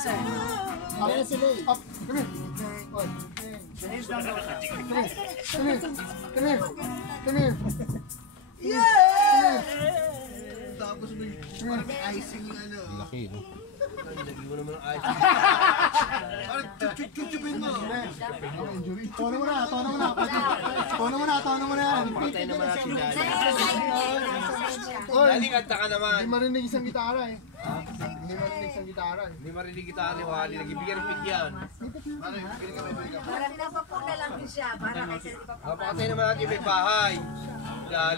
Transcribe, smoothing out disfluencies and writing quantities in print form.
isa. Ayan sila eh. Up, come here. Come here. Come here. Yeah! Tapos may icing ano. Laki, no? Lagi mo naman ang icing. Parang chuchupin mo. Injury. Tono mo na. Tono mo na yan. Patay naman natin dyan. Oy, Dali, kanta ka naman. hindi marinig isang gitara eh. Hindi marinig isang gitara eh. Hindi marinig kita ni Wally. Nagbibigyan ng pikyan. Parang napapuna lang din siya. Para kasi Patay naman natin may bahay. Dali.